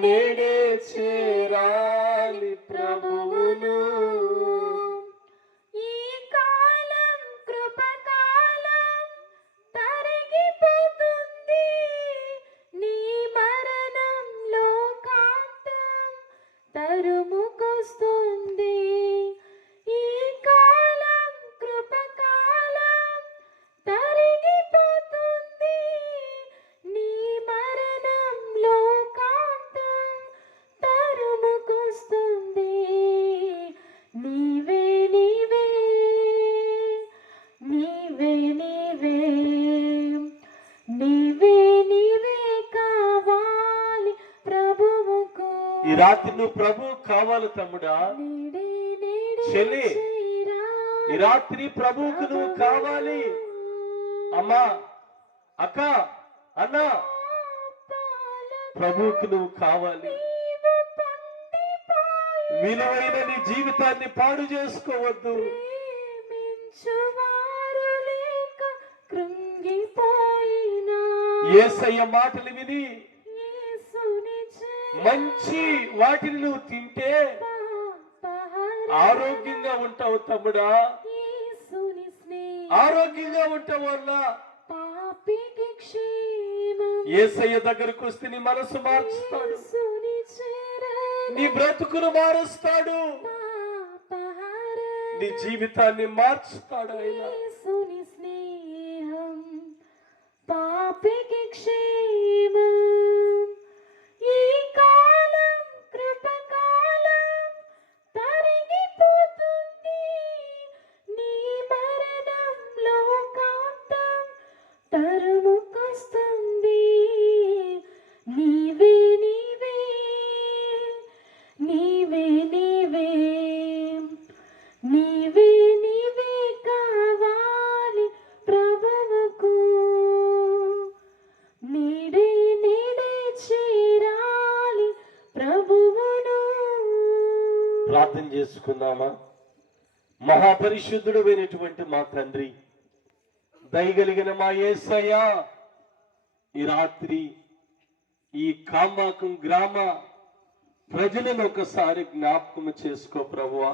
মেরেছে। ఈ రాత్రి నువ్వు ప్రభు కావాలి తమ్ముడా. చెల్లి, ఈ రాత్రి ప్రభువుకు నువ్వు కావాలి. అమ్మా అక్క అన్న. ప్రభువుకు నువ్వు కావాలి. విలువైన నీ జీవితాన్ని పాడు చేసుకోవద్దు. ఏసయ్య మాటలు విని మంచి వాటిని నువ్వు తింటే ఆరోగ్యంగా ఉంటావు తమ్ముడా. ఆరోగ్యంగా ఉంటావు వల్ల ఏసయ్య దగ్గరకు వస్తే నీ మనసు చేర నీ బ్రతుకును మారుస్తాడు. నీ జీవితాన్ని మార్చుతాడు ఆయన. పాపికి క్షేమం ప్రార్థన చేసుకుందామా మహాపరిశుద్ధుడు అయినటువంటి మా తండ్రి దయగలిగిన మా ఏసయ్యా ఈ రాత్రి ఈ కామాకం గ్రామ ప్రజలను ఒకసారి జ్ఞాపకం చేసుకో ప్రభువా.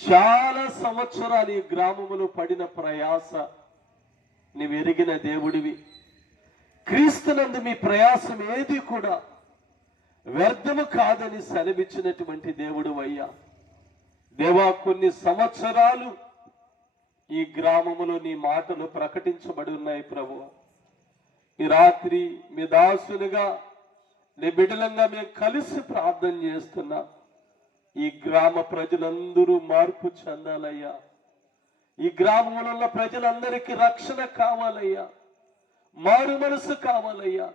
చాలా సంవత్సరాలు ఈ గ్రామములో పడిన ప్రయాస నీవు ఎరిగిన దేవుడివి. క్రీస్తునందు మీ ప్రయాసం ఏది కూడా వ్యర్థము కాదని సెలవిచ్చినటువంటి దేవుడు అయ్యా. దేవా కొన్ని సంవత్సరాలు ఈ గ్రామములో నీ మాటలు ప్రకటించబడి ఉన్నాయి ప్రభు. ఈ రాత్రి మీ దాసులుగా నీ బిడలంగా మేము కలిసి ప్రార్థన చేస్తున్నా. ఈ గ్రామ ప్రజలందరూ మార్పు చెందాలయ్యా. ఈ గ్రామంలో ప్రజలందరికీ రక్షణ కావాలయ్యా. మారు మనసు కావాలయ్యా.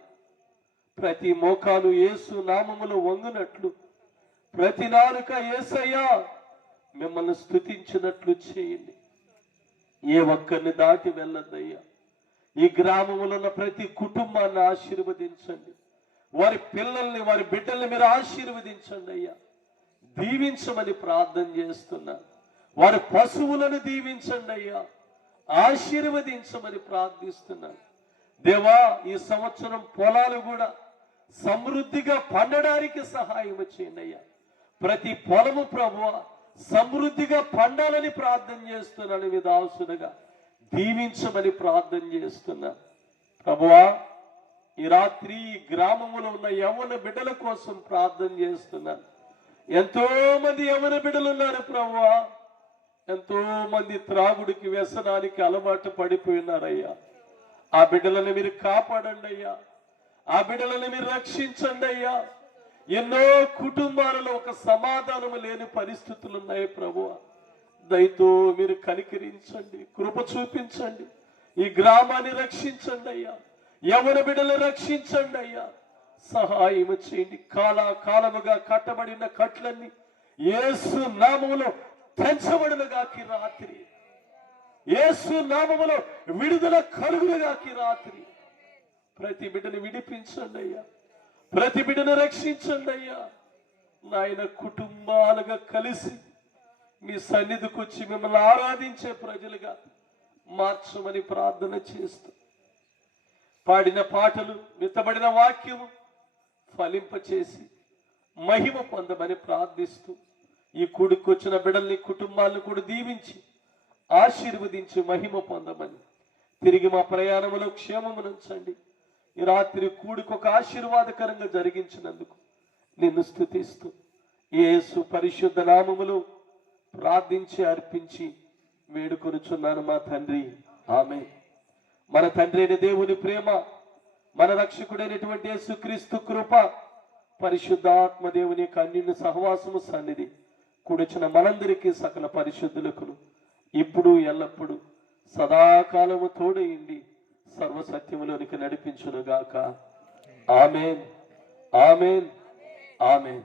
ప్రతి మోకాలు యేసు నామములు వంగునట్లు ప్రతి నాలుక యేసయ్యా మిమ్మల్ని స్థుతించినట్లు చేయండి. ఏ ఒక్కరిని దాటి వెళ్ళద్దయ్యా ఈ గ్రామంలో ఉన్న ప్రతి కుటుంబాన్ని ఆశీర్వదించండి. వారి పిల్లల్ని వారి బిడ్డల్ని మీరు ఆశీర్వదించండి అయ్యా. దీవించమని ప్రార్థన చేస్తున్నా. వారి పశువులను దీవించండి అయ్యా. ఆశీర్వదించమని ప్రార్థిస్తున్నాను దేవా ఈ సంవత్సరం పొలాలు కూడా సమృద్ధిగా పండడానికి సహాయం చేయండి అయ్యా ప్రతి పొలము ప్రభువ సమృద్ధిగా పండాలని ప్రార్థన చేస్తున్నాను మీ దాసులుగా దీవించమని ప్రార్థన చేస్తున్నా. ప్రభువా ఈ రాత్రి ఈ గ్రామములో ఉన్న యవన బిడ్డల కోసం ప్రార్థన చేస్తున్నాను ఎంతో మంది యవన బిడ్డలు ఉన్నారు ప్రభువా. ఎంతో మంది త్రాగుడికి వ్యసనానికి అలవాటు పడిపోయినారయ్యా. ఆ బిడ్డలను మీరు కాపాడండి అయ్యా ఆ బిడ్డలను మీరు రక్షించండి అయ్యా. ఎన్నో కుటుంబాలలో ఒక సమాధానం లేని పరిస్థితులు ఉన్నాయి ప్రభువ. దయతో మీరు కనికరించండి కృప చూపించండి ఈ గ్రామాన్ని రక్షించండి అయ్యా. ఎవరి బిడ్డలు రక్షించండి అయ్యా. సహాయం చేయండి. కాల కాలముగా కట్టబడిన కట్లన్నీ యేసు నామములో తెంచబడినగాకి రాత్రి. యేసు నామములో విడుదల కలుగునగాకి రాత్రి. ప్రతి బిడ్డను విడిపించండి అయ్యా. ప్రతి బిడ్డను రక్షించండి అయ్యా. నాయన కుటుంబాలుగా కలిసి మీ సన్నిధికి వచ్చి మిమ్మల్ని ఆరాధించే ప్రజలుగా మార్చమని ప్రార్థన చేస్తూ పాడిన పాటలు విత్తబడిన వాక్యము ఫలింపచేసి మహిమ పొందమని ప్రార్థిస్తూ ఈ కూడికొచ్చిన బిడల్ని కుటుంబాలను కూడా దీవించి ఆశీర్వదించి మహిమ పొందమని తిరిగి మా ప్రయాణములో క్షేమమునుంచండి. ఈ రాత్రి కూడికి ఒక ఆశీర్వాదకరంగా జరిగించినందుకు నిన్ను స్థుతిస్తూ యేసు పరిశుద్ధ నామములు ప్రార్థించి అర్పించి వేడుకొనుచున్నాను మా తండ్రి. ఆమె మన తండ్రి అయిన దేవుని ప్రేమ మన రక్షకుడైనటువంటి యేసుక్రీస్తు కృప పరిశుద్ధాత్మ దేవుని యొక్క అన్యుని సహవాసము సన్నిధి కూడిచిన మనందరికీ సకల పరిశుద్ధులకు ఇప్పుడు ఎల్లప్పుడూ సదాకాలము తోడయిండి సర్వసత్యములోనికి నడిపించునుగాక. ఆమెన్. ఆమెన్. ఆమెన్.